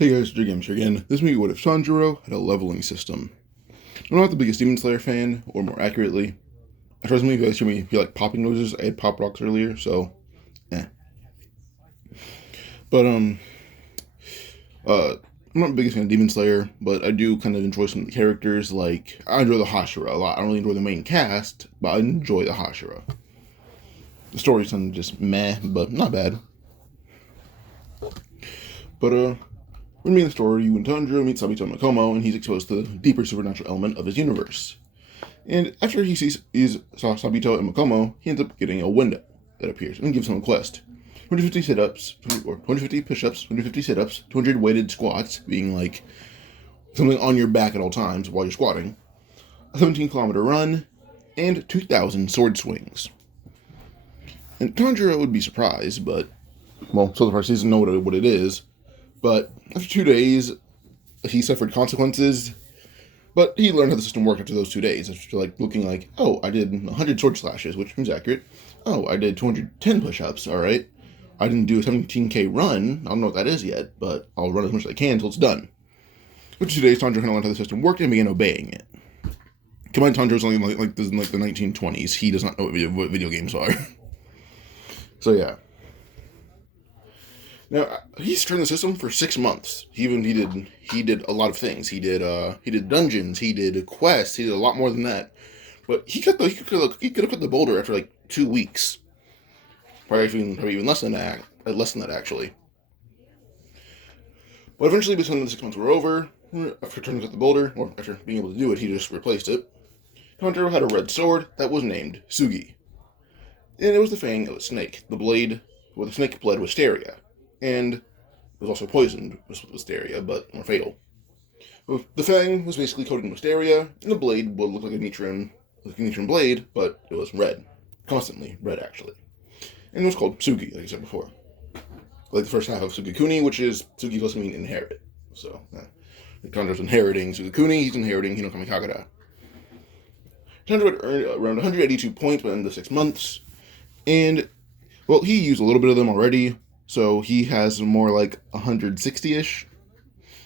Hey guys, Jay-Sensei here again. This week, what if Tanjiro had a leveling system? I'm not the biggest Demon Slayer fan, or more accurately, I trust me if you guys hear me feel like popping noises. I had pop rocks earlier, so eh. But I'm not the biggest fan of Demon Slayer, but I do kind of enjoy some of the characters. Like I enjoy the Hashira a lot. I don't really enjoy the main cast, but I enjoy the Hashira. The story's kind of just meh, but not bad. But when we meet the story, you and Tanjiro meet Sabito and Makomo, and he's exposed to the deeper supernatural element of his universe. And after he saw Sabito and Makomo, he ends up getting a window that appears and gives him a quest. 250 sit-ups, or 250 push-ups, 250 sit-ups, 200 weighted squats, being like something on your back at all times while you're squatting, a 17-kilometer run, and 2,000 sword swings. And Tanjiro would be surprised, but, well, so far he doesn't know what it is, but after 2 days, he suffered consequences. But he learned how the system worked after those 2 days. After looking like, oh, I did 100 sword slashes, which seems accurate. Oh, I did 210 push-ups, alright. I didn't do a 17k run. I don't know what that is yet, but I'll run as much as I can until it's done. After 2 days, Tanjiro kind of learned how the system worked and began obeying it. Combined Tanjiro's only like the 1920s. He does not know what video games are. So yeah. Now he's trained the system for 6 months. He did a lot of things. He did dungeons. He did quests. He did a lot more than that. But he could have cut the boulder after like 2 weeks. Probably even less than that. Less than that actually. But eventually, by the time the 6 months were over, after turning out the boulder, or after being able to do it, he just replaced it. Tanjiro had a red sword that was named Sugi, and it was the fang of a snake. The blade, where the snake bled wisteria. And it was also poisoned with wisteria, but more fatal. The fang was basically coated in wisteria, and the blade would look like a Nichiren blade, but it was red. Constantly red, actually. And it was called Sugi, like I said before. Like the first half of Sugikuni, which is, Sugi doesn't mean inherit. So, Tanjiro's inheriting Sugikuni, he's inheriting Hinokami Kagura. Tanjiro had earned around 182 points by the end of the 6 months, and, well, he used a little bit of them already. So he has more like 160-ish.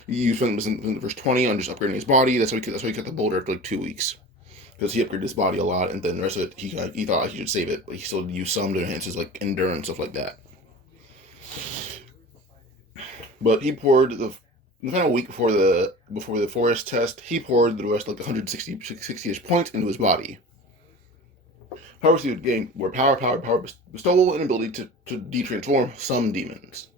He spent the first 20 on just upgrading his body. That's why he cut the boulder after like 2 weeks. Because he upgraded his body a lot, and then the rest of it, he thought he should save it, but he still used some to enhance his like endurance, stuff like that. But he poured the final week before the forest test, he poured the rest like 160-ish points into his body. Power Suit gained more power bestowal, and ability to de-transform some demons.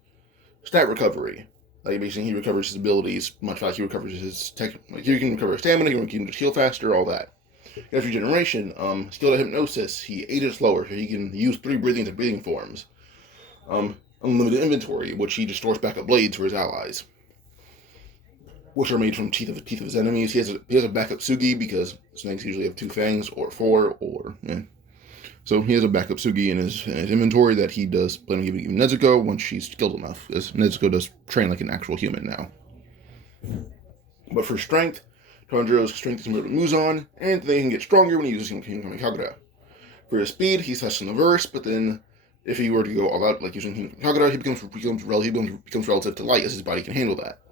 Stat recovery. Like basically he recovers his abilities much faster, he recovers his tech, like he can recover his stamina, he can just heal faster, all that. He has regeneration, skill to hypnosis, he ages slower, so he can use 3 breathing forms. Unlimited inventory, which he just stores backup blades for his allies, which are made from teeth of his enemies. He has a backup Sugi because snakes usually have 2 fangs or 4 or So he has a backup Sugi in his inventory that he does plan on giving Nezuko once she's skilled enough, as Nezuko does train like an actual human now. But for strength, Tanjiro's strength is similar to Muzan, and they can get stronger when he uses Hinokami Kagura. For his speed, he's faster in the verse, but then if he were to go all out like using Hinokami Kagura, he becomes relative to light, as his body can handle that.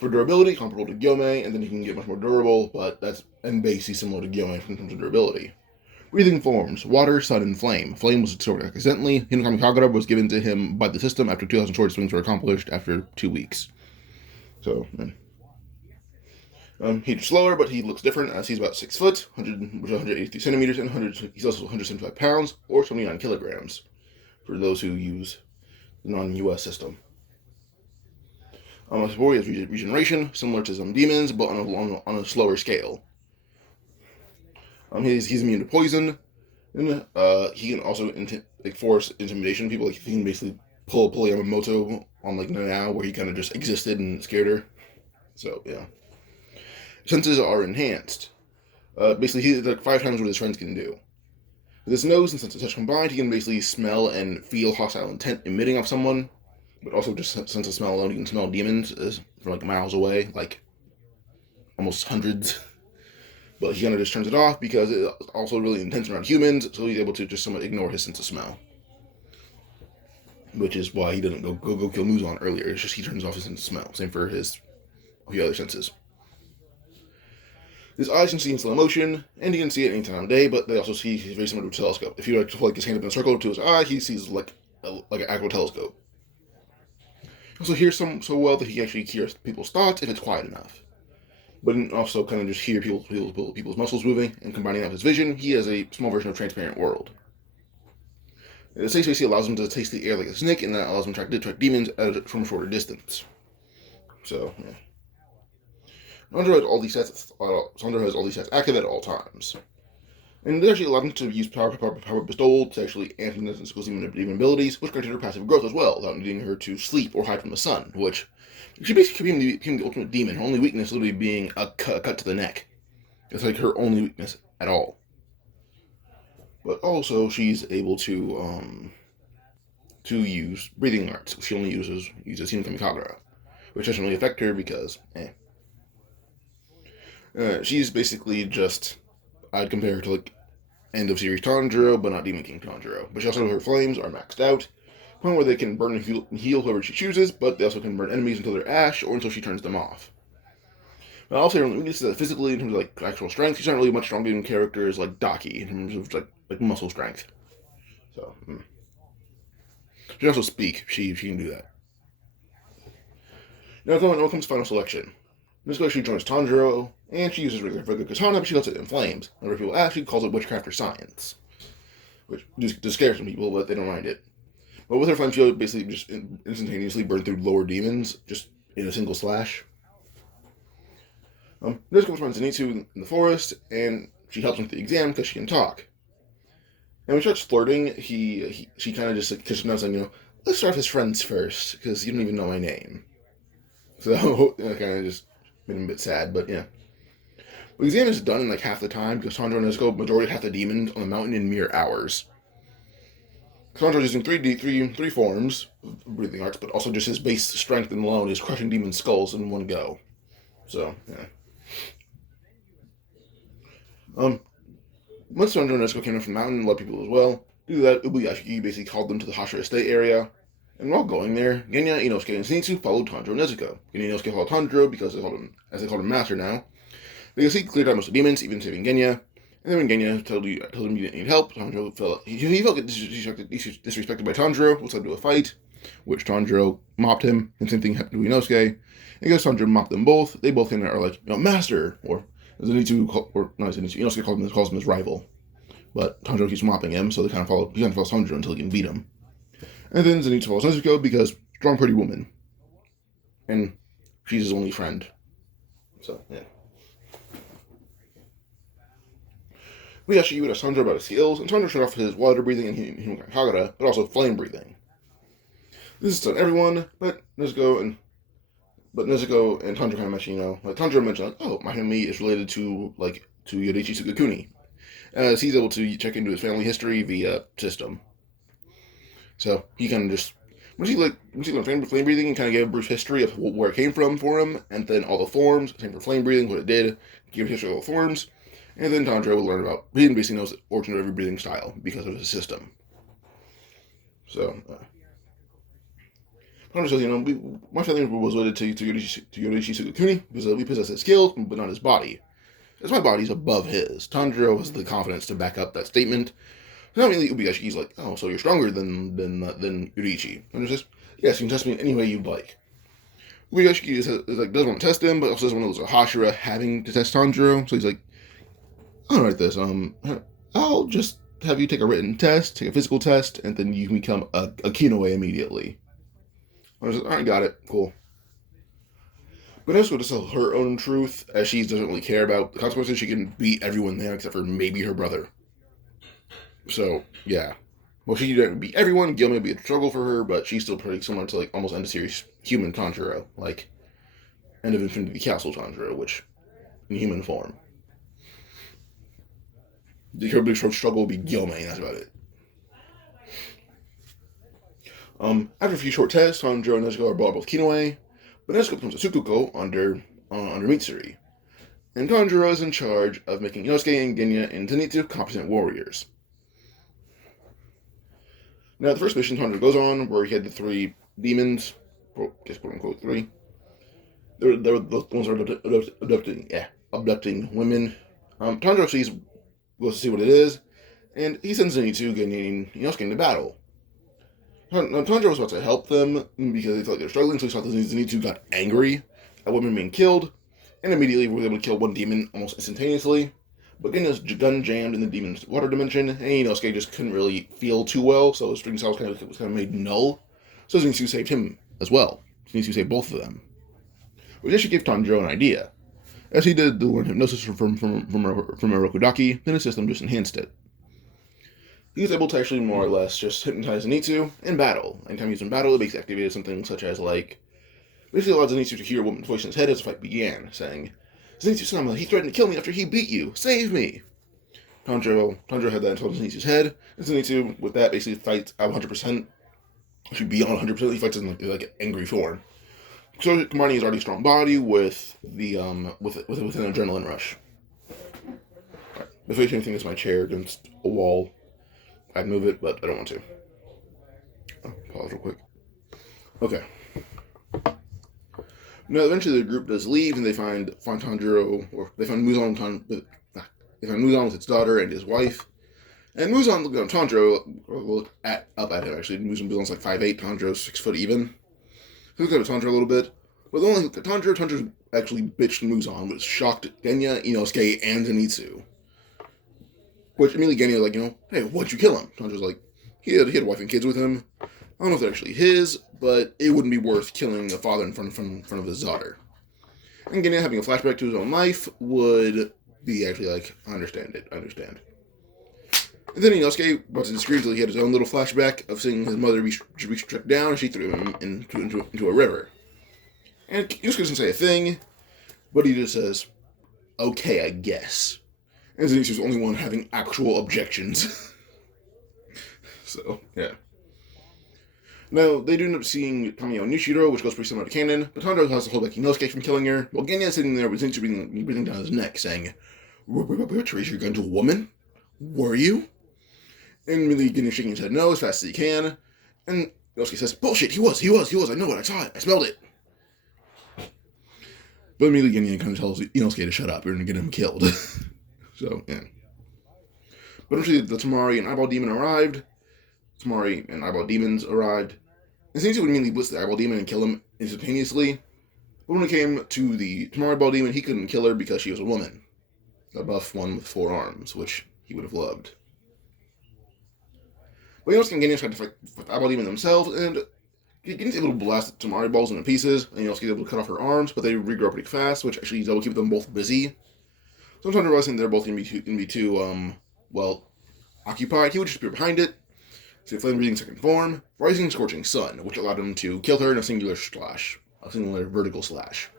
For durability, comparable to Gyome, and then he can get much more durable, but that's in base similar to Gyome in terms of durability. Breathing forms: water, sun, and flame. Flame was stored accidentally. Hinokami Kagura was given to him by the system after 2,000 sword swings were accomplished after 2 weeks. So, he's slower, but he looks different as he's about 6 foot, 183 centimeters, and he's also 175 pounds, or 79 kilograms, for those who use the non-US system. His body has regeneration, similar to some demons, but on a slower scale. He's immune to poison, and he can also force intimidation people. Like he can basically pull Yamamoto on like now, where he kind of just existed and scared her. So yeah, senses are enhanced. Basically, he's like 5 times what his friends can do. With his nose and sense of touch combined, he can basically smell and feel hostile intent emitting off someone, but also just sense of smell alone, he can smell demons from like miles away, like almost hundreds. But he kind of just turns it off because it's also really intense around humans, so he's able to just somewhat ignore his sense of smell. which is why he doesn't go kill Muzan earlier. It's just he turns off his sense of smell. Same for his other senses. His eyes can see in slow motion, and he can see it any time of day, but they also see he's very similar to a telescope. If you like to hold his hand up in a circle to his eye, he sees like an actual telescope. He also hears so well that he can actually hears people's thoughts if it's quiet enough. But also kind of just hear people's muscles moving, and combining that with his vision, he has a small version of transparent world. The Jay-Sensei allows him to taste the air like a snake, and that allows him to track demons from a shorter distance. So, yeah. Tanjiro has all these stats active at all times. And this actually allowed him to use power bestowal to actually amp Nezuko's demon abilities, which granted her passive growth as well, without needing her to sleep or hide from the sun, which she basically became the ultimate demon, her only weakness literally being a cut to the neck. It's like her only weakness at all. But also, she's able to use breathing arts. She only uses Hinokami Kagura, which doesn't really affect her because, she's basically just, I'd compare her to like end of series Tanjiro, but not Demon King Tanjiro. But she also, her flames are maxed out, point where they can burn and heal whoever she chooses, but they also can burn enemies until they're ash or until she turns them off. But I'll say her weakness is that physically, in terms of like actual strength, she's not really much stronger than characters like Daki in terms of like muscle strength. So, she can also speak. She can do that. Now comes final selection. Nezuko actually joins Tanjiro, and she uses regular katana, but she lets it in flames. Other people actually calls it witchcraft or science, which just scares some people, but they don't mind it. But with her flame, she'll basically just instantaneously burn through lower demons, just in a single slash. Nezuko finds Zenitsu in the forest, and she helps him with the exam because she can talk. And when he starts flirting, she kind of just like kisses him out, saying, let's start with friends first, because you don't even know my name. So, kind of just made him a bit sad, but yeah. The exam is done in like half the time, because Tanjiro and Nezuko majority half the demons on the mountain in mere hours. Tanjiro's using three forms of breathing arts, but also just his base strength alone is crushing demon skulls in one go. So, yeah. Once Tanjiro and Nezuko came in from the mountain, a lot of people as well. Due to that, Ubuyashiki basically called them to the Hashira Estate area. And while going there, Genya, Inosuke, and Zenitsu followed Tanjiro and Nezuko. Genya and Inosuke followed Tanjiro because they called him Master now. Because he cleared out most of the demons, even saving Genya. And then when Genya told him he didn't need help, Tanjiro felt disrespected by Tanjiro, which led to a fight, which Tanjiro mopped him, and same thing happened to Inosuke. And because Tanjiro mopped them both, they both kind of are like, Master, or Inosuke calls him his rival. But Tanjiro keeps mopping him, so he kind of follows Tanjiro until he can beat him. And then Zenitsu follows Nezuko because strong, pretty woman. And she's his only friend. So, yeah. We actually asked Tanjiro about his skills, and Tanjiro showed off his water breathing and Hinokami Kagura, but also flame breathing. This is on everyone, but Nezuko and Tanjiro kind of mentioned, like Tanjiro mentioned, my family is related to Yoriichi Sugakuni, as he's able to check into his family history via system. So he kind of just once he learned flame breathing, and kind of gave a brief history of where it came from for him, and then all the forms, same for flame breathing, what it did, give a history of all the forms, and then Tanjiro will learn about he basically knows the origin of every breathing style because of his system. So Tanjiro says, my family was related to Yoriichi Sugakuni because we possess his skills, but not his body. As my body's above his. Tanjiro has the confidence to back up that statement. So not only Ubuyashiki's like, so you're stronger than Yoriichi. Tanjiro says, yes, you can test me in any way you'd like. Ubuyashiki doesn't want to test him, but also doesn't want to lose a Hashira having to test Tanjiro. So he's like, I'll write this. I'll just have you take a written test, take a physical test, and then you can become a Kinoue immediately. I was like, alright, got it, cool. But Nezuko to tell her own truth, as she doesn't really care about the consequences. She can beat everyone there except for maybe her brother. So, yeah. Well, she didn't beat everyone. Gil may be a struggle for her, but she's still pretty similar to, almost end of series human Tanjiro. End of Infinity Castle Tanjiro, which, in human form. Her big struggle will be Gilmay, that's about it. After a few short tests, Tanjiro and Nezuko are brought both Kinoue, but Nezuko becomes a Tsukuko under Mitsuri. And Tanjiro is in charge of making Inosuke and Genya and Zenitsu competent warriors. Now, the first mission Tanjiro goes on, where he had the three demons, quote unquote three. They're the ones that are abducting women. Tanjiro goes to see what it is, and he sends Zenitsu getting Inosuke into battle. Tanjiro was about to help them because he felt like they were struggling, so he saw that Zenitsu got angry at women being killed, and immediately was able to kill one demon almost instantaneously. But getting his gun jammed in the demon's water dimension, and Inosuke just couldn't really feel too well, so his string cell was kind of made null. So Zenitsu saved him as well. Zenitsu saved both of them. Which actually gave Tanjiro an idea. As he did the learn hypnosis from Orokudaki, then his system just enhanced it. He was able to actually more or less just hypnotize Zenitsu in battle. Anytime he's in battle, it basically activated something such as basically allowed Zenitsu to hear a woman's voice in his head as the fight began, saying, "Zenitsu-sama, he threatened to kill me after he beat you. Save me!" Tanjiro had that inside Zenitsu's head, and Zenitsu, with that, basically fights at 100%. Actually, beyond 100%, he fights in like angry form. So combining his already strong body with the with an adrenaline rush. Right. If anything, is my chair against a wall. I'd move it, but I don't want to. Pause real quick. Okay. Now, eventually the group does leave, and they find Tanjiro, or they find Muzan with its daughter and his wife. And Muzan looked at Tanjiro, look up at him actually. Muzan's like 5'8", Tanjiro's 6 foot even. He looked at Tanjiro a little bit, but the only look at Tanjiro actually bitched Muzan, which shocked Genya, Inosuke, and Zenitsu. Which immediately Genya was like, hey, why'd you kill him? Tanjiro's like, he had a wife and kids with him. I don't know if they're actually his, but it wouldn't be worth killing a father in front of his daughter. And Genya having a flashback to his own life would be actually like, I understand. And then Inosuke was discreet until he had his own little flashback of seeing his mother be struck down, and she threw him into a river. And Inosuke doesn't say a thing, but he just says, okay, I guess. And Zenitsu's the only one having actual objections. So, yeah. Now, they do end up seeing Kamio Nishiro, which goes pretty similar to canon, but Tanjiro has to hold back Inosuke from killing her, while Genya is sitting there with Zenitsu breathing down his neck, saying, "We're to raise your gun to a woman? Were you?" And really Genya shaking his head no as fast as he can, and Inosuke says, "Bullshit, he was, I know it, I saw it, I smelled it." But immediately Genya kind of tells Inosuke to shut up, you're going to get him killed. So, yeah. But eventually the Tamari and Eyeball Demon arrived. Tamari and Eyeball Demons arrived. And Zenitsu would immediately blitz the Eyeball Demon and kill him instantaneously. But when it came to the Tamari Eyeball Demon, he couldn't kill her because she was a woman. A buff one with 4 arms, which he would have loved. But Inosuke and Genya tried to fight with the Eyeball Demon themselves, and Genya's able to blast the Tamari balls into pieces, and Inosuke's able to cut off her arms, but they regrow pretty fast, which actually will keep them both busy. Sometimes realizing they're both going to be too occupied, he would just appear behind it. So flame breathing second form, Rising Scorching Sun, which allowed him to kill her in a singular vertical slash.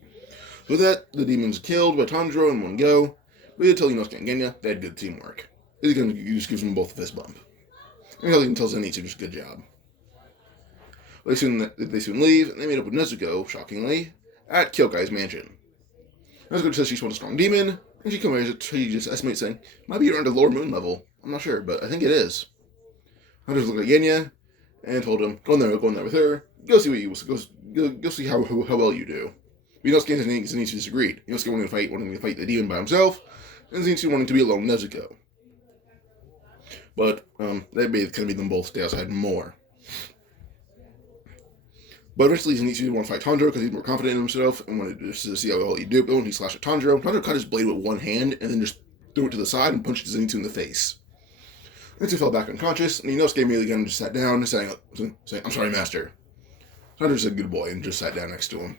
So with that, the demons killed by Tanjiro in one go, but he did tell Inosuke and Genya they had good teamwork. He just gives them both a fist bump. And he tells Zenitsu just good job. They soon leave, and they meet up with Nezuko, shockingly, at Kyokai's mansion. Nezuko says she's one strong demon, and she just estimates saying, might be around the lower moon level. I'm not sure, but I think it is. I just looked at Genya and told him, go in there with her. Go see how well you do. But Inosuke and Zenitsu disagreed. Inosuke wanting to fight the demon by himself, and Zenitsu wanting to be alone with Nezuko. But that could be them both stay outside more. But eventually Zenitsu didn't want to fight Tanjiro because he's more confident in himself and wanted to see how well he'd do. But when he slashed at Tanjiro cut his blade with one hand and then just threw it to the side and punched Zenitsu in the face. Zenitsu fell back unconscious, and Inosuke immediately again just sat down, saying, "I'm sorry, master." Tanjiro said, "Good boy," and just sat down next to him.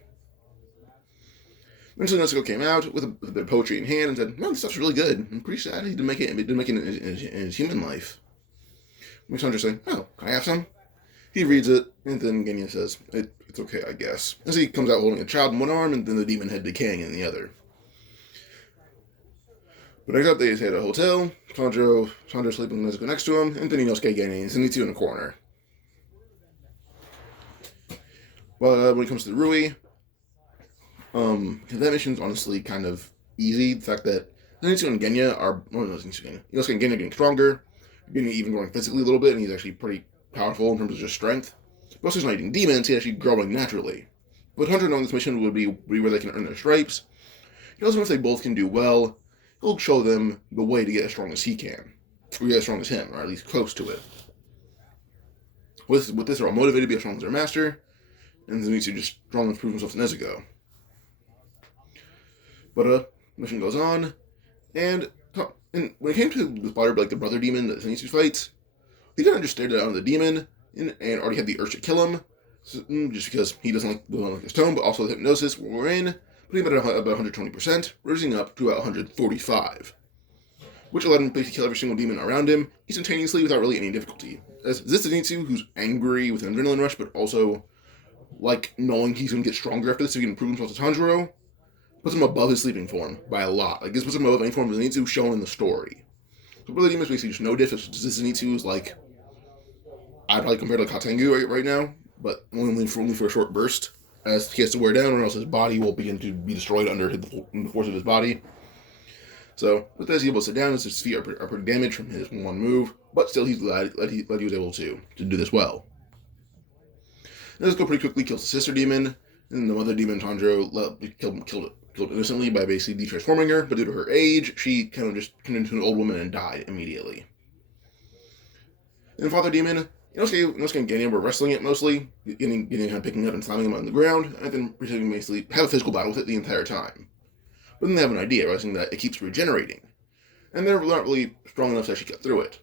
Eventually Nezuko came out with a bit of poetry in hand and said, "No, this stuff's really good. I'm pretty sad he didn't make it in his human life." Which Tanjiro saying, "Oh, can I have some?" He reads it, and then Genya says, it's okay, I guess. As he comes out holding a child in one arm, and then the demon head decaying in the other. But next up, they stay at a hotel. Tanjiro sleeping with Nezuko next to him, and then Inosuke, Genya, and Zenitsu in a corner. But when it comes to Rui, that mission's honestly kind of easy. The fact that Zenitsu and Genya Inosuke and Genya are getting stronger. getting even growing physically a little bit, and he's actually pretty powerful in terms of just strength. But also he's not eating demons, he's actually growing naturally. But Tanjiro on this mission would be where they can earn their stripes. He also, if they both can do well, he'll show them the way to get as strong as he can. Or get as strong as him, or at least close to it. With this, they're all motivated to be as strong as their master, and Zenitsu just strong enough to prove himself to Nezuko. But the mission goes on, and when it came to the fighter, like the brother demon that Zenitsu fights, he kind of just stared down the demon and already had the urge to kill him, just because he doesn't like his tone, but also the hypnosis we're in, putting him at about 120%, raising up to about 145, which allowed him to basically kill every single demon around him instantaneously without really any difficulty. As this Zenitsu, who's angry with an adrenaline rush, but also like knowing he's going to get stronger after this so he can prove himself to Tanjiro, puts him above his sleeping form by a lot. Like, this puts him above any form of Zenitsu shown in the story. So Brother Demon is basically just no diff. This Zenitsu is like, I'd probably compare to Katengu right now, but only for a short burst, as he has to wear down, or else his body will begin to be destroyed under the force of his body. So, with this, he's able to sit down, his feet are pretty damaged from his one move, but still he's glad he was able to do this well. Nezuko pretty quickly kills the sister demon, and the mother demon, Tanjiro, killed innocently by basically detransforming her, but due to her age, she kind of just turned into an old woman and died immediately. And Father Demon, Inosuke and Genya were wrestling it mostly, getting kind of picking up and slamming him on the ground, and then pretending to basically have a physical battle with it the entire time. But then they have an idea, realizing that it keeps regenerating, and they're not really strong enough to actually get through it.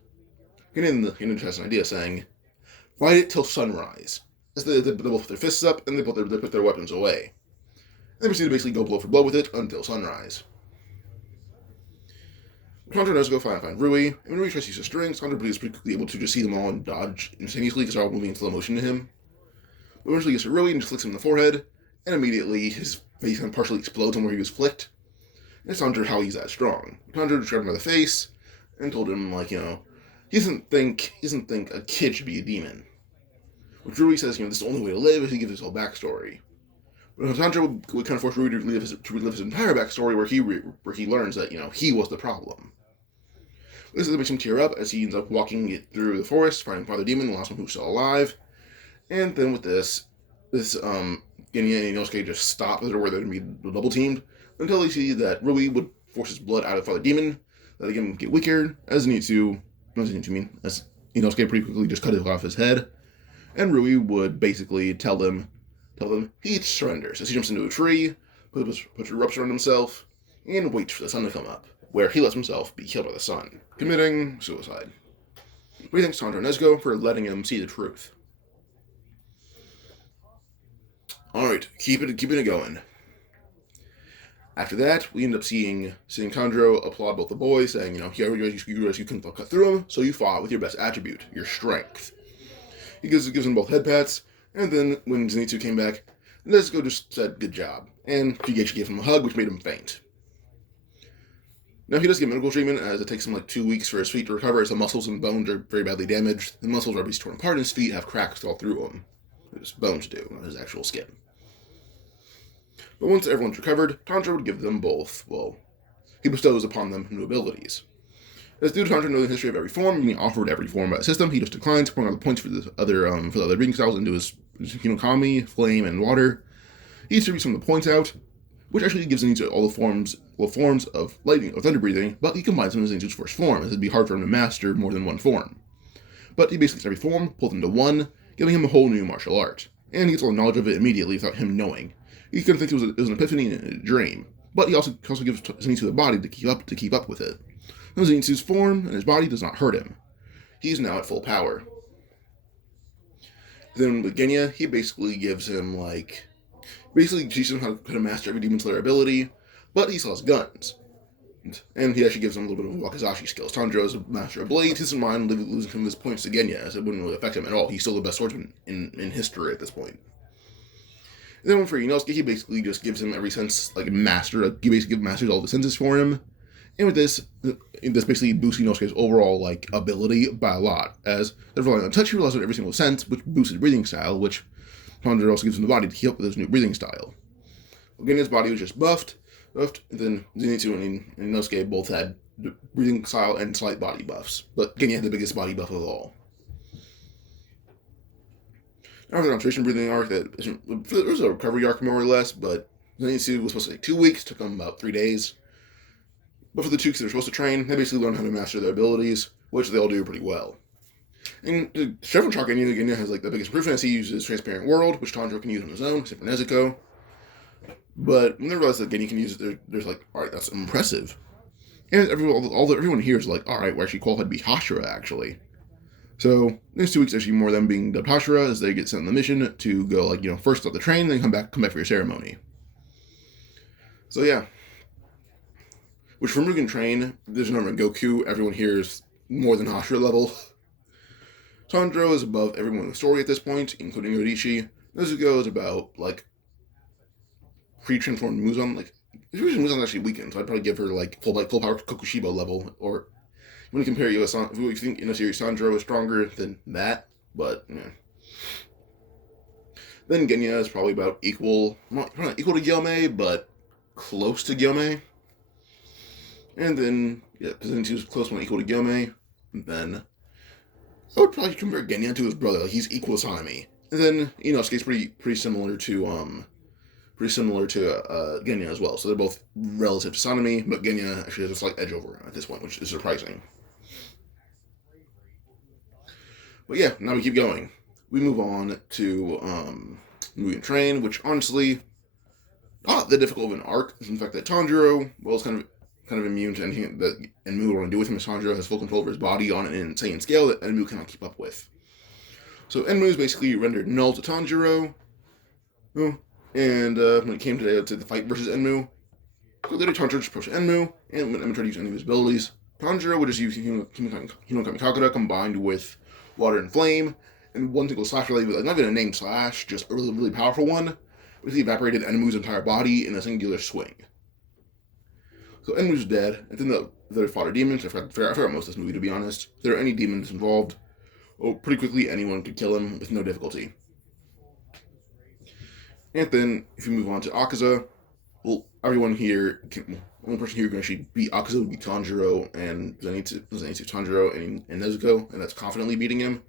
Genya has an idea, saying, "Fight it till sunrise." As they both put their fists up, and they put their weapons away. They proceed to basically go blow for blow with it until sunrise. Tanjiro knows to go find Rui, and when Rui tries to use his strings, Tanjiro is pretty quickly able to just see them all and dodge instantaneously because they're all moving in slow motion to him. But eventually he gets to Rui and just flicks him in the forehead, and immediately his face kind of partially explodes on where he was flicked. And it's Tanjiro how he's that strong. Tanjiro just grabbed him by the face and told him, he doesn't think a kid should be a demon. Which Rui says, this is the only way to live, as he gives his whole backstory. But Tanjiro would kind of force Rui to relive his entire backstory, where he learns that, he was the problem. This makes him tear up as he ends up walking through the forest, finding Father Demon, the last one who's still alive. And then with this Genya and Inosuke just stop where they're going to be double teamed until they see that Rui would force his blood out of Father Demon, that again get weaker, as Inosuke pretty quickly just cut it off his head. And Rui would basically tell them he surrenders as he jumps into a tree, puts ropes around himself, and waits for the sun to come up, where he lets himself be killed by the sun, committing suicide. But he thanks Tanjiro and Nezuko for letting him see the truth. Alright, keeping it going. After that, we end up seeing Tanjiro applaud both the boys, saying, you realize you couldn't cut through him, so you fought with your best attribute, your strength. He gives them both head pats, and then when Zenitsu came back, Nezuko just said, good job, and Shigechi gave him a hug, which made him faint. Now, he does get medical treatment, as it takes him 2 weeks for his feet to recover, as the muscles and bones are very badly damaged. The muscles are torn apart, and his feet have cracks all through them. His bones do, not his actual skin. But once everyone's recovered, Tanjiro would give them both, he bestows upon them new abilities. As due to Tanjiro knowing the history of every form, being offered every form by the system, he just declines, pouring out the points for the other breathing styles into his Kami, Flame, and Water. He distributes some of the points out, which actually gives Zenitsu all the forms of lightning or thunder breathing, but he combines them in Zenitsu's first form, as it'd be hard for him to master more than one form. But he basically takes every form, pulls into one, giving him a whole new martial art, and he gets all the knowledge of it immediately without him knowing. He couldn't think it was an epiphany and a dream, but he also gives Zenitsu the body to keep up with it. Zenitsu's form and his body does not hurt him. He's now at full power. Then with Genya, he basically gives him teaches him how to master every Demon Slayer ability, but he still has guns. And he actually gives him a little bit of Wakizashi skills. Tanjiro is a master of blades. He doesn't mind losing some of his points to Genya, as it wouldn't really affect him at all. He's still the best swordsman in history at this point. And then for Inosuke, he basically just gives him every sense, he basically masters all the senses for him. And with this basically boosts Inosuke's overall, ability by a lot, as they're relying on touch, he relies on every single sense, which boosts his breathing style, which Tanjiro also gives him the body to keep up with his new breathing style. Genya's body was just buffed, and then Zenitsu and Inosuke both had breathing style and slight body buffs. But Genya had the biggest body buff of all. After the concentration breathing arc, there was a recovery arc more or less, but Zenitsu was supposed to take 2 weeks, took them about 3 days. But for the 2 weeks they were supposed to train, they basically learned how to master their abilities, which they all do pretty well. And the Chevron Chalk Genya has like the biggest improvement. He uses Transparent World, which Tanjiro can use on his own, except for Nezuko. But when they realize that Genya can use it, there's like, alright, that's impressive. And everyone here is like, alright, we're actually qualified to be Hashira, actually. So, next 2 weeks, actually more of them being dubbed Hashira as they get sent on the mission to go, like, first start the train, then come back for your ceremony. So, yeah. Which, for Mugen Train, there's a number of Goku. Everyone here is more than Hashira level. Tanjiro is above everyone in the story at this point, including Yorishi. Nezuko is about, like, pre-transformed Muzan. Like, Muzan's actually weakened, so I'd probably give her, like, full power Kokushibo level, or when you compare if you think in a series Tanjiro is stronger than that, but yeah. Then Genya is probably about equal, not equal to Gyomei, but close to Gyomei. And then, yeah, because then he was close when equal to Gyomei. And then I would probably compare Genya to his brother. Like, he's equal to Sanemi. And then Inosuke's pretty similar to Genya as well. So they're both relative to Sanemi, but Genya actually has a slight edge over him at this point, which is surprising. But yeah, now we keep going. We move on to Mugen Train, which honestly, not that difficult of an arc. In fact, that Tanjiro, well, is kind of immune to anything that Enmu want to do with him, as Tanjiro has full control over his body on an insane scale that Enmu cannot keep up with. So Enmu is basically rendered null to Tanjiro. And when it came to the fight versus Enmu, later Tanjiro just approached Enmu, and when Enmu tried to use any of his abilities, Tanjiro would just use Hinokami Kakura combined with Water and Flame, and one single slash really, like, not even a named slash, just a really, really powerful one, which evaporated Enmu's entire body in a singular swing. So Enmu's dead, and then they fought our demons. I forgot most of this movie, to be honest. If there are any demons involved, pretty quickly anyone could kill him with no difficulty. And then, if you move on to Akaza, well, everyone here, only person here who can actually beat Akaza would be Tanjiro and Zenitsu, Tanjiro and Nezuko, and that's confidently beating him.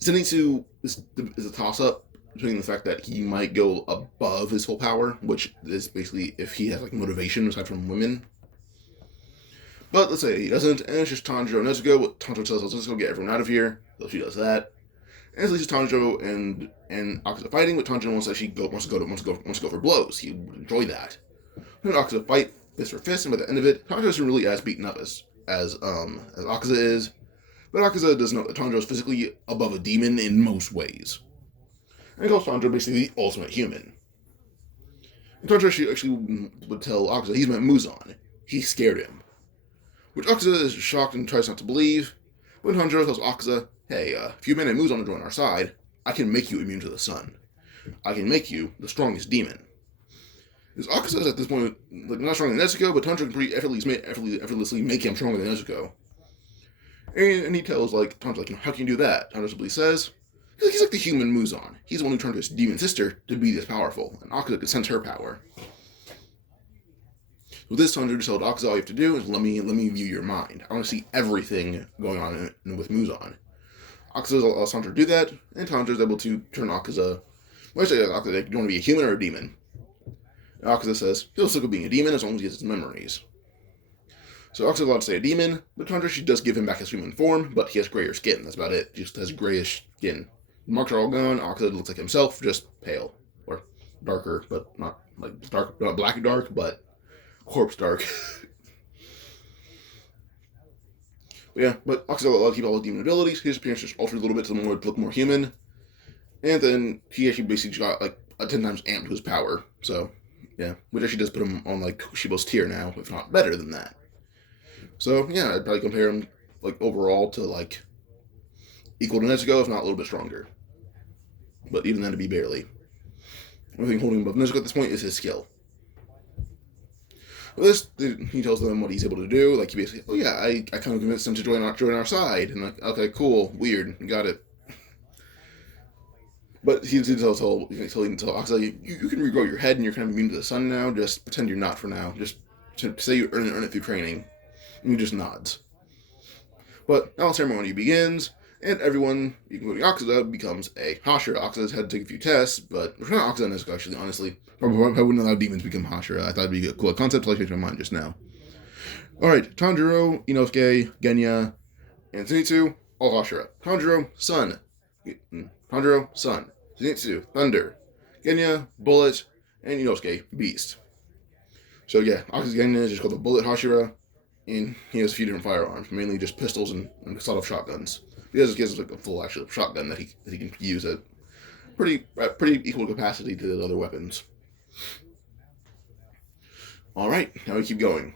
Zenitsu is a toss-up between the fact that he might go above his full power, which is basically if he has like motivation aside from women. But let's say he doesn't, and it's just Tanjiro and Nezuko. Tanjiro tells us, let's go get everyone out of here. So she does that. And it's just Tanjiro and Akaza fighting, but Tanjiro wants to go for blows. He would enjoy that. And Akaza fight fist for fist, and by the end of it, Tanjiro isn't really as beaten up as Akaza is. But Akaza does know that Tanjiro is physically above a demon in most ways. And he calls Tanjiro basically the ultimate human. And Tanjiro actually would tell Akaza he's met Muzan. He scared him. Which Akaza is shocked and tries not to believe. But Tanjiro tells Akaza, hey, if you manage Muzan to join our side, I can make you immune to the sun. I can make you the strongest demon. Because Akaza is at this point, like, not stronger than Nezuko, but Tanjiro can pretty effortlessly make him stronger than Nezuko. And he tells, like, Tanjiro, like, how can you do that? Tanjiro simply says, he's like the human Muzan. He's the one who turned his demon sister to be this powerful, and Akaza could sense her power. With this, Tanjiro just told Akaza, all you have to do is let me view your mind. I want to see everything going on with Muzan. Akaza allows Tanjiro to do that, and Tanjiro is able to turn Akaza. Well, I say Akaza, do you want to be a human or a demon? And Akaza says he'll still go being a demon as long as he has his memories. So Akaza is allowed to say a demon, but Tanjiro, she does give him back his human form, but he has grayer skin. That's about it. Just has grayish skin. The marks are all gone. Akaza looks like himself, just pale or darker, but not like dark, not black dark, but corpse dark. But Akaza allowed to keep all his demon abilities. His appearance just altered a little bit to look more human. And then he actually basically got like a 10 times amped to his power. So, yeah. Which actually does put him on like Kushibo's tier now, if not better than that. So, yeah, I'd probably compare him like overall to like equal to Nezuko, if not a little bit stronger. But even then, to be barely. The only thing holding him above Nezuko at this point is his skill. Well, he tells them what he's able to do. Like, he basically, oh yeah, I kind of convinced him to join our side. And like, okay, cool, weird, got it. But he tells Akaza, you can regrow your head and you're kind of immune to the sun now. Just pretend you're not for now. Just to say you earn it through training. And he just nods. But now the ceremony begins, and everyone, including Akuza, becomes a Hashira. Akuza's had to take a few tests, but not Akuza and Nezuko, actually, honestly. I wouldn't allow demons to become Hashira. I thought it'd be a cool concept, so I changed my mind just now. Alright, Tanjiro, Inosuke, Genya, and Zenitsu, all Hashira. Tanjiro, Sun. Zenitsu, Thunder. Genya, Bullet, and Inosuke, Beast. So yeah, Akuza's Genya is just called the Bullet Hashira, and he has a few different firearms, mainly just pistols and sawed-off shotguns. He has like a full actual shotgun that he can use at pretty equal capacity to the other weapons. All right, now we keep going.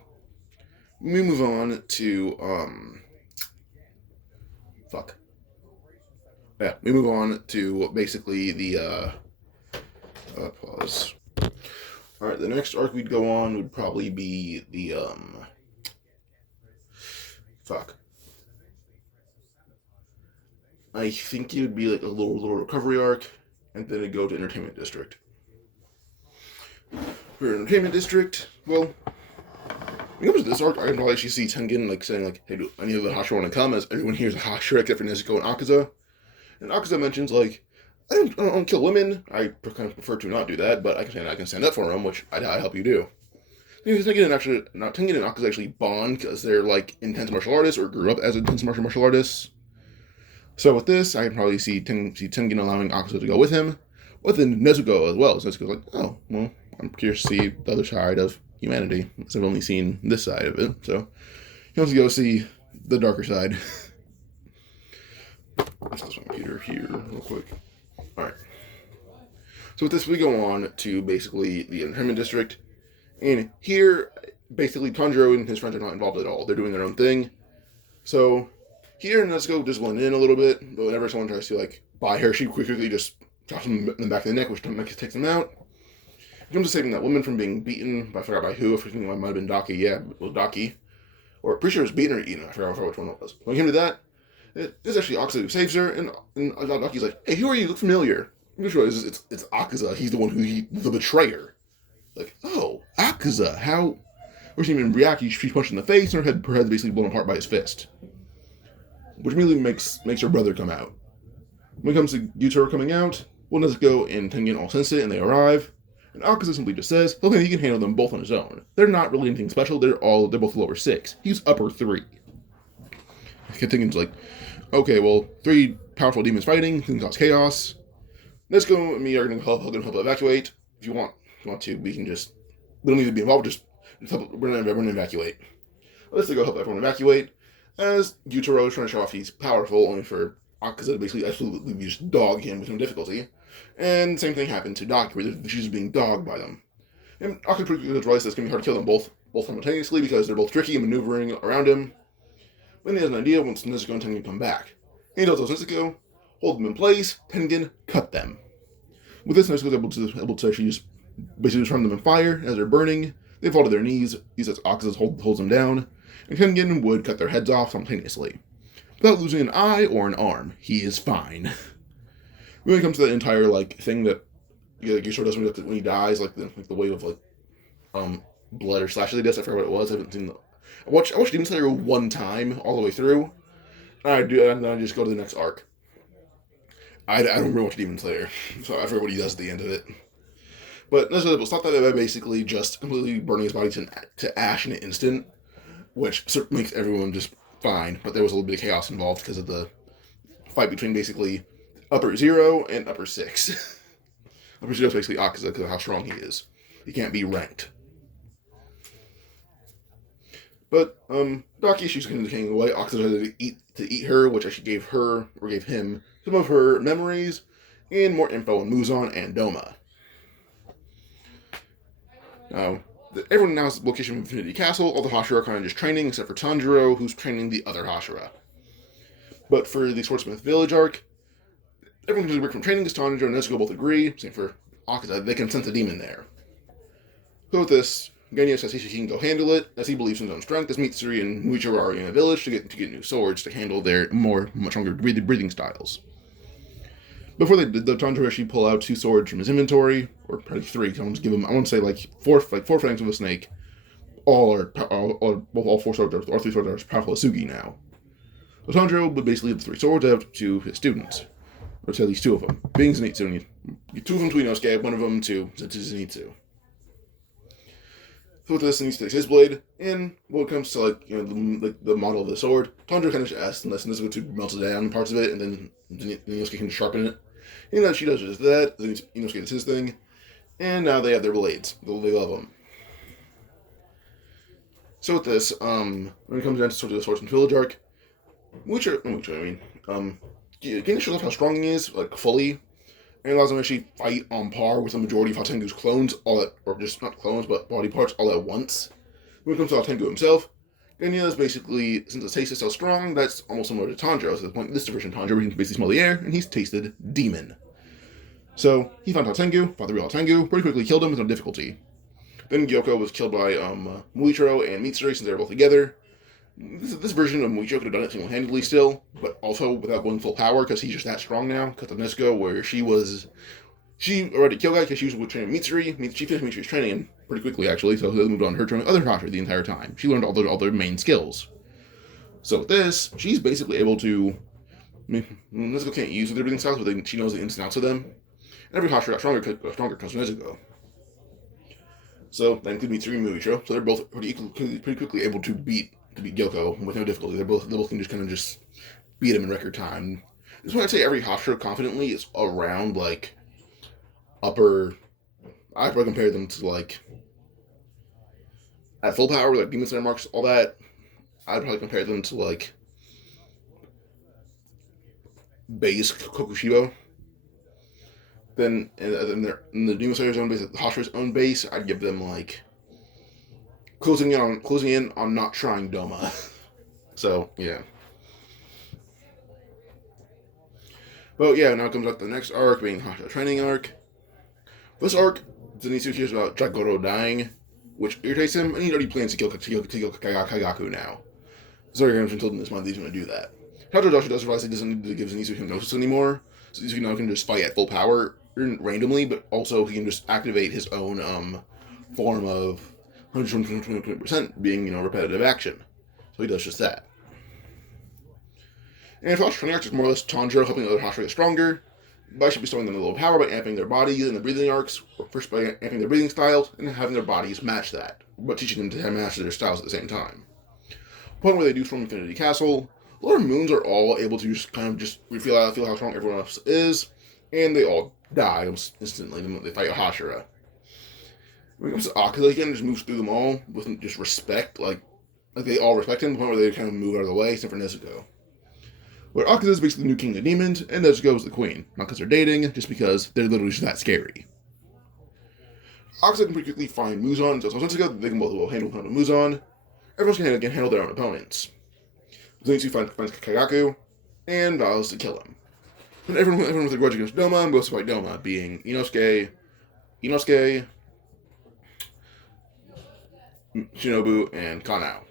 We move on to we move on to basically the pause. All right, the next arc we'd go on would probably be the I think it would be like a little recovery arc, and then it'd go to Entertainment District. For Entertainment District, well, when it comes to this arc, I can probably actually see Tengen like saying like, "Hey, do any of the Hashira want to come?" As everyone hears a Hashira except for Nezuko and Akuza, and Akuza mentions like, "I don't kill women. I kind of prefer to not do that, but I can stand up for them, which I help you do." Tengen and Akuza actually bond because they're like intense martial artists or grew up as intense martial artists. So with this, I can probably see Tengen allowing Akuza to go with him, with Nezuko as well. So Nezuko's like, oh, well, I'm curious to see the other side of humanity, because I've only seen this side of it. So he wants to go see the darker side. Let's close my computer here real quick. Alright. So with this, we go on to basically the Entertainment District. And here, basically, Tanjiro and his friends are not involved at all. They're doing their own thing. So here, Nezuko just blend in a little bit, but whenever someone tries to, like, buy her, she quickly just drops him in the back of the neck, which takes him out. He comes to saving that woman from being beaten, I forgot by who, I think it might have been Daki, yeah, it was Daki. Or, pretty sure it was beaten or eaten, I forgot which one it was. When it came to that, it is actually Akuza who saves her, and Daki's like, hey, who are you? You look familiar. I'm sure it's Akuza, he's the one the betrayer. Like, oh, Akuza, how? Or she didn't even react, she punched in the face, and her head basically blown apart by his fist. Which immediately makes her brother come out. When it comes to Gyutaro coming out, well, Nezuko and Tengen all sense it, and they arrive. And Akuza simply just says, okay, he can handle them both on his own. They're not really anything special, they're both lower 6. He's upper 3. Tengen's like, okay, well, 3 powerful demons fighting, can cause chaos. Nezuko and me are going to help evacuate. If you want to, we don't need to be involved, just help, we're going to evacuate. Let's go help everyone evacuate. As Gyutaro is trying to show off he's powerful, only for Akuza to basically absolutely just dog him with no difficulty. And the same thing happened to Daki, where she's being dogged by them. And Akuza pretty quickly realizes it's going to be hard to kill them both simultaneously because they're both tricky and maneuvering around him. Then he has an idea once Nezuko and Tengen come back. He tells Nezuko, hold them in place, Tengen, cut them. With this, Nezuko is able to actually just basically turn them in fire as they're burning. They fall to their knees, Akuza holds them down, and Tengen would cut their heads off simultaneously. Without losing an eye or an arm, he is fine. When it comes to that entire, like, thing that Gyutaro does when he dies, like the wave of, like, blood or slashes he does, I forgot what it was, I haven't seen I watched Demon Slayer one time, all the way through, and then I just go to the next arc. I don't remember watch Demon Slayer, so I forget what he does at the end of it. But Nezuko will stop that by basically just completely burning his body to ash in an instant, which makes everyone just fine, but there was a little bit of chaos involved because of the fight between basically upper 0 and upper 6. Upper 0 is basically Akuza because of how strong he is. He can't be ranked. But Daki, she's kind of decaying away. Akuza had to eat her, which actually gave him some of her memories and more info on Muzan and Doma. Everyone now has the location of Infinity Castle. All the Hashira are kind of just training, except for Tanjiro, who's training the other Hashira. But for the Swordsmith Village arc, everyone who's working from training is Tanjiro and Nezuko both agree. Same for Akuza, they can sense a demon there. So with this, Genya says he can go handle it, as he believes in his own strength, as Mitsuri and Muichiro are already in a village to get new swords to handle their much stronger breathing styles. Before they did, the Tanjiro actually pull out 2 swords from his inventory, or probably 3. I want to say like four fangs of a snake, all four swords are, or three swords are as powerful as Sugi now. So Tanjiro would basically give the three swords out to his students, or to at least two of them, being Zenitsu. Two of them to Inosuke, one of them to Zenitsu. So with this, he takes his blade, and when it comes to the model of the sword, Tanjiro kind of just asks Nezuko to melt it down parts of it, and then Inosuke can sharpen it. And she does just that. Then Inosuke does his thing, and now they have their blades. They love them. So with this, when it comes down to sort of the Swordsman's Village arc, getting to show off how strong he is, like fully, and allows him to actually fight on par with the majority of Hatengu's clones, or just not clones, but body parts all at once. When it comes to Hatengu himself, Genya is basically, since his taste is so strong, that's almost similar to Tanjiro. So at the point, this version of Tanjiro, he can basically smell the air, and he's tasted demon. So he found Hatengu, fought the real Hatengu, pretty quickly killed him with no difficulty. Then Gyoko was killed by Muichiro and Mitsuri since they were both together. This version of Muichiro could have done it single-handedly still, but also without going full power, because he's just that strong now. Because of Nezuko, where she already killed guy because she was training Mitsuri. She finished Mitsuri's training pretty quickly, actually, so they moved on to her training other Hashira the entire time. She learned all their main skills. So with this, she's basically able to... Nezuko can't use their breathing styles, but she knows the ins and outs of them. And every Hashira got stronger because of Nezuko. So that includes Mitsuri and Muichiro, so they're both pretty quickly able to beat Gyoko with no difficulty. They both can just beat him in record time. This is why I'd say every Hashira confidently is around upper. I'd probably compare them to at full power, like Demon Slayer marks, all that. I'd probably compare them to base Kokushibo. Then in the Demon Slayer's own base, the Hashira's own base, I'd give them closing in on not trying Doma. So yeah. But yeah, now comes up the next arc, being Hashira training arc. This arc, Zenitsu hears about Jagoro dying, which irritates him, and he already plans to kill Kagaku now. Zorya's told him this month he's going to do that. Tanjiro does realize he doesn't need to give Zenitsu hypnosis anymore, so Zenitsu now can just fight at full power randomly, but also he can just activate his own form of 120% being repetitive action. So he does just that. And for Hashira training arcs, it's more or less Tanjiro helping the other Hashira get stronger by bestowing them a little power by amping their bodies in the breathing arcs, or first by amping their breathing styles and having their bodies match that, but teaching them to master their styles at the same time. Point where they do form Infinity Castle, a lot of moons are all able to just kind of just feel how strong everyone else is, and they all die almost instantly when they fight a Hashira. When it comes to Akaza, he kind of just moves through them all with just respect, like they all respect him, to the point where they kind of move out of the way, except for Nezuko. Where Akaza is basically the new king of the demons, and Nezuko is the queen. Not because they're dating, just because they're literally just that scary. Akaza can pretty quickly find Muzan, so once again, they can both handle Muzan. Everyone can handle their own opponents. Zenitsu finds Kagaku, and vows to kill him. And everyone with a grudge against Doma goes to fight Doma, being Inosuke, Shinobu, and Kanao.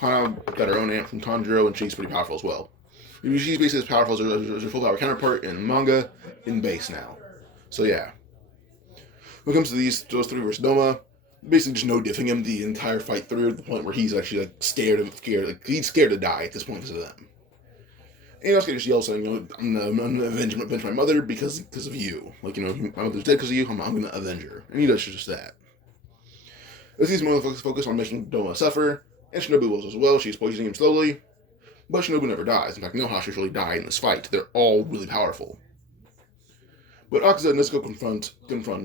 Kanao got her own aunt from Tanjiro, and she's pretty powerful as well. She's basically as powerful as her full power counterpart in manga, in base now. So yeah. When it comes to those three versus Doma, basically just no diffing him the entire fight through, to the point where he's actually scared, he's scared to die at this point because of them. And Inosuke just yells saying, I'm gonna avenge my mother because of you. My mother's dead because of you, I'm gonna avenge her. And he does just that. This season more focused on making Doma suffer, and Shinobu will as well. She's poisoning him slowly, but Shinobu never dies. In fact, no Hashira really die in this fight. They're all really powerful. But Akaza and Nezuko confront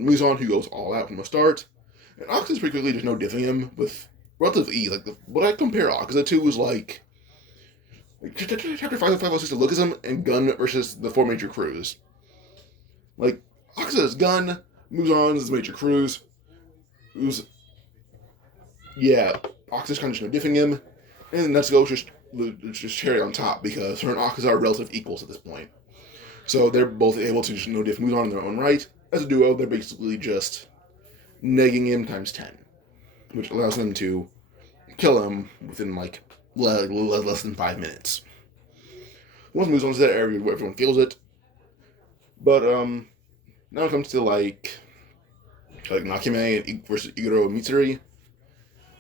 Muzan, who goes all out from the start, and Akaza's pretty quickly just no diffing him with relative ease. What I compare Akaza to is Chapter 506 of Lookism and Gun versus the four major crews. Akaza's Gun, Muzan's major crews. Akaza's kind of just no diffing him, and Nezuko's just cherry on top because her and Akaza are relative equals at this point. So they're both able to just no diff Muzan in their own right. As a duo, they're basically just negging him times 10, which allows them to kill him within less than 5 minutes. Once Muzan's there, everyone feels it. But now it comes to Nakime versus Iguro and Mitsuri.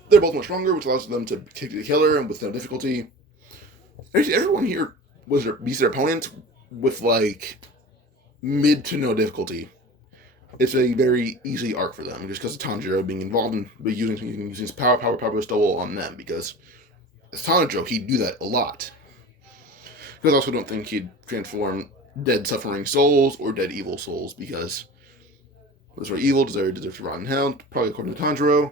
They're both much stronger, which allows them to kick the killer with no difficulty. Actually, everyone here beats their opponent with like mid to no difficulty. It's a very easy arc for them, just because of Tanjiro being involved in using his power bestowal on them, because as Tanjiro, he'd do that a lot. Because I also don't think he'd transform dead suffering souls or dead evil souls, because those who are evil deserve to rot in hell, probably according to Tanjiro,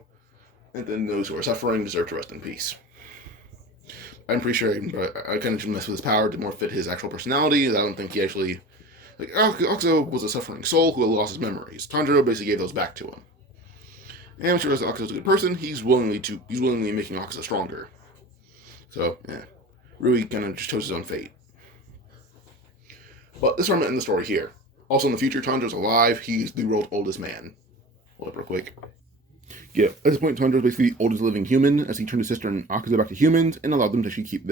and then those who are suffering deserve to rest in peace. I'm pretty sure I kind of just messed with his power to more fit his actual personality. I don't think he actually... Like, Akuzo was a suffering soul who had lost his memories. Tanjiro basically gave those back to him. And I'm sure as Akuzo's a good person, he's willingly making Akuzo stronger. So, yeah. Rui kind of just chose his own fate. But this is where I'm going to end the story here. Also in the future, Tanjiro's alive. He's the world's oldest man. Hold up real quick. Yeah, at this point, Tanjiro's basically the oldest living human, as he turned his sister and Akuzo back to humans, and allowed them to actually keep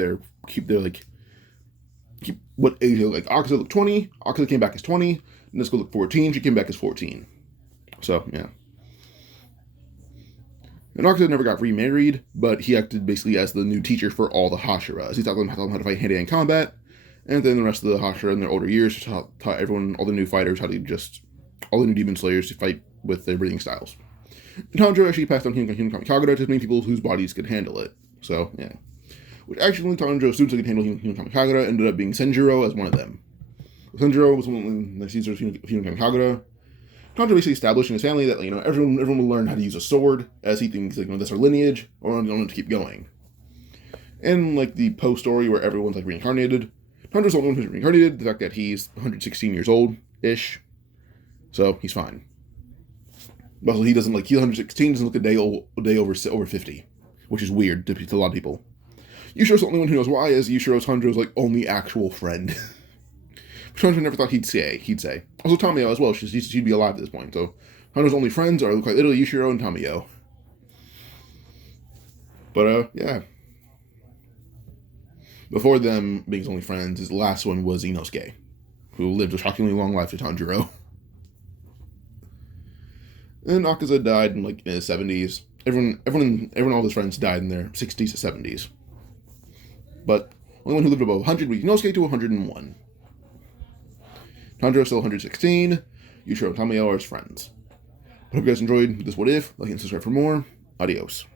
what age they look like. Akuzo looked 20, Akuzo came back as 20, Nezuko looked 14, she came back as 14. So, yeah. And Akuzo never got remarried, but he acted basically as the new teacher for all the Hashiras. He taught them how to fight hand-to-hand combat, and then the rest of the Hashira in their older years taught everyone, all the new fighters, all the new demon slayers to fight with their breathing styles. And Tanjiro actually passed on Human Kagura to as many people whose bodies could handle it. So, yeah. Which actually, Tanjiro's students who could handle Human Kagura ended up being Senjiro as one of them. Senjiro was one of the Caesars of Human Kagura. Tanjiro basically established in his family that, everyone will learn how to use a sword, as he thinks, that's our lineage, or want to keep going. And, the Poe story where everyone's, reincarnated, Tanjiro's the only one who's reincarnated, the fact that he's 116 years old-ish, so he's fine. Also, he doesn't, he's 116, doesn't look a day over 50, which is weird to a lot of people. Yushiro's the only one who knows why, as Yushiro's Tanjiro's, only actual friend. Tanjiro never thought he'd say. Also, Tamiyo as well, she'd be alive at this point, so Tanjiro's only friends are quite literally Yushiro and Tamiyo. But, yeah. Before them being his only friends, his last one was Inosuke, who lived a shockingly long life to Tanjiro. And Akuzo died in his 70s. Everyone, all of his friends died in their 60s to 70s. But the only one who lived above 100 was Inosuke to 101. Tanjiro still 116. Yushiro and Tamiyo are his friends. I hope you guys enjoyed this What If. Like and subscribe for more. Adios.